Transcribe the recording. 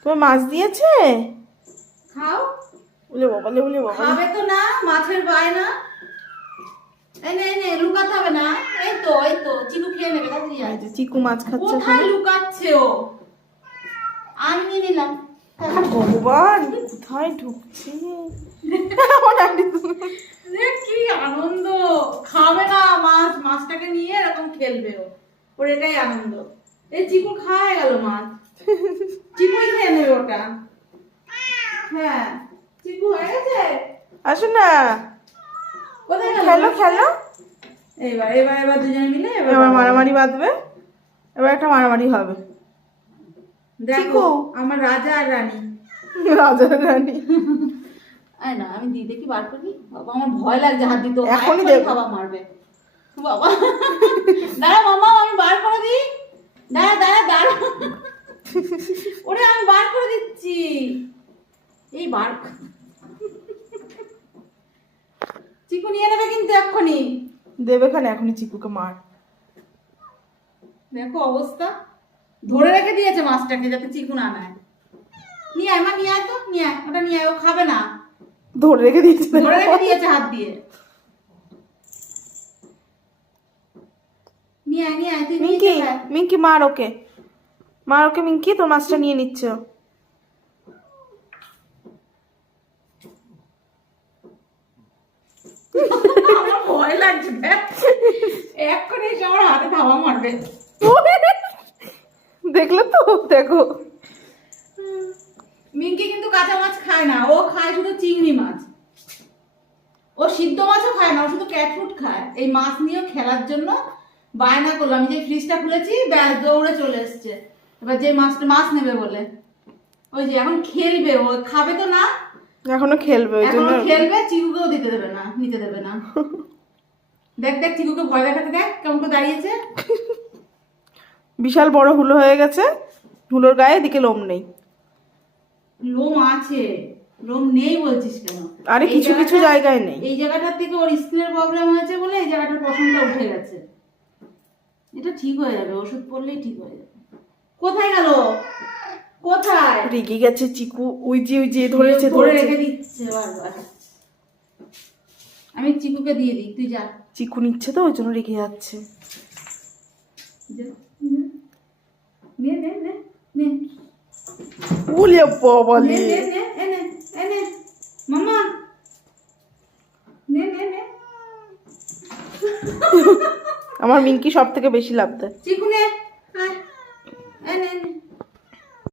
তোমার মাছ দিয়েছে? খাও। বলে বাবা, বলে বাবা, খাবে তো না, মাছের বায়না। এই নে, এই নে, লুকাতে হবে না। এই তো চিকু খেয়ে নেবে। তাড়াতাড়ি এই আয়। যে চিকু মাছ খাচ্ছে। কোথায় লুকাচ্ছে ও? আমি নিয়ে নিলাম। ভগবান, কোথায় ঢুকছে আমার আন্টি? দেখ কি আনন্দ। খাবে না মাছ, মাছটাকে নিয়ে এরকম খেলবে ও। ওর এটাই আনন্দ। এই চিকু খায় গেল মাছ। চিকুই খেয়ে নেবে ওটা। হ্যাঁ, চিকু হয়ে গেছে। আসো না, কোথায় গেল? খেলো খেলো। এবার দুজনে মিলে এবার মারামারি বাঁধবে। এবার একটা মারামারি হবে। দেখো আমার রাজা আর রানী। রাজা রানী। আয় না, আমি দিদি কি বার করি? বাবা আমার ভয় লাগছে হাত দিতে। এখনই দেব। বাবা মারবে বাবা। দাঁড়া মামা, আমি বার করে দিই। দাঁড়া। ওরে আমি বার করে দিচ্ছি। এই বার। চিকু নিয়ে নেবে কিন্তু এক্ষুনি। দেবে খানে এখনই চিকুকে মার। দেখো অবস্থা। ধরে রেখে দিয়েছে মাছটাকে যাতে চিকু না নেয়। নিয়ে আয় মা, নিয়ে আয় তো, নিয়ে আয়। ওটা নিয়ে আয়, ও খাবে না। ধরে রেখে দিয়েছে। ধরে রেখে দিয়েছে হাত দিয়ে। নিয়ে আয় তুই। মিঙ্কি, মিঙ্কি মার ওকে, মার ওকে মিঙ্কি। তোর মাছটা নিয়ে নিচ্ছ। আমার ভয় লাগছে। দেখ এক্ষুনি এসে আমার হাতে ধাওয়া মারবে। দেখলে তো, দেখো। মিঙ্কি কিন্তু কাঁচা মাছ খায় না, ও খায় শুধু চিংড়ি মাছ। ও সিদ্ধ মাছও খায় না, ও শুধু ক্যাটফুট খায়। এই মাছ নিয়েও খেলার জন্য বায়না করলো। আমি যে ফ্রিজটা খুলেছি, ব্যাস দৌড়ে চলে এসছে। এবার যে মাছ নেবে বলে, ওই যে এখন খেলবে। ও খাবে তো না, এখনো খেলবে, ওই জন্য এখনো খেলবে। চিকুকেও দিতে দেবে না, নিতে দেবে না। দেখ চিকুকে ভয় দেখাতে, দেখ কেমন করে দাঁড়িয়েছে। বিশাল বড় হুলো হয়ে গেছে। হুলোর গায়ে এদিকে লোম নেই। লোম আছে, লোম নেই বলছিস কেন? আরে কিছু কিছু জায়গায় নেই। এই জায়গাটার থেকে ওর স্কিনের প্রবলেম হয়েছে বলে এই জায়গাটার পশমটা উঠে গেছে। এটা ঠিক হয়ে যাবে, ওষুধ পড়লেই ঠিক হয়ে যাবে। কোথায় গেল? কোথায়? রেগে গেছে চিকু। ওই যে ধরেছে, ধরে রেখে দিচ্ছে বারবার। আমি চিকুকে দিয়ে দিই, তুই যা। চিকু নিচ্ছে তো, ওই জন্য রেগে যাচ্ছে। নে নে নে নে ওলে বাবা নে লে। নে এনে এনে মামা নে নে নে। আমার মিঙ্কি সব থেকে বেশি লাভ দেয়। চিকু নে।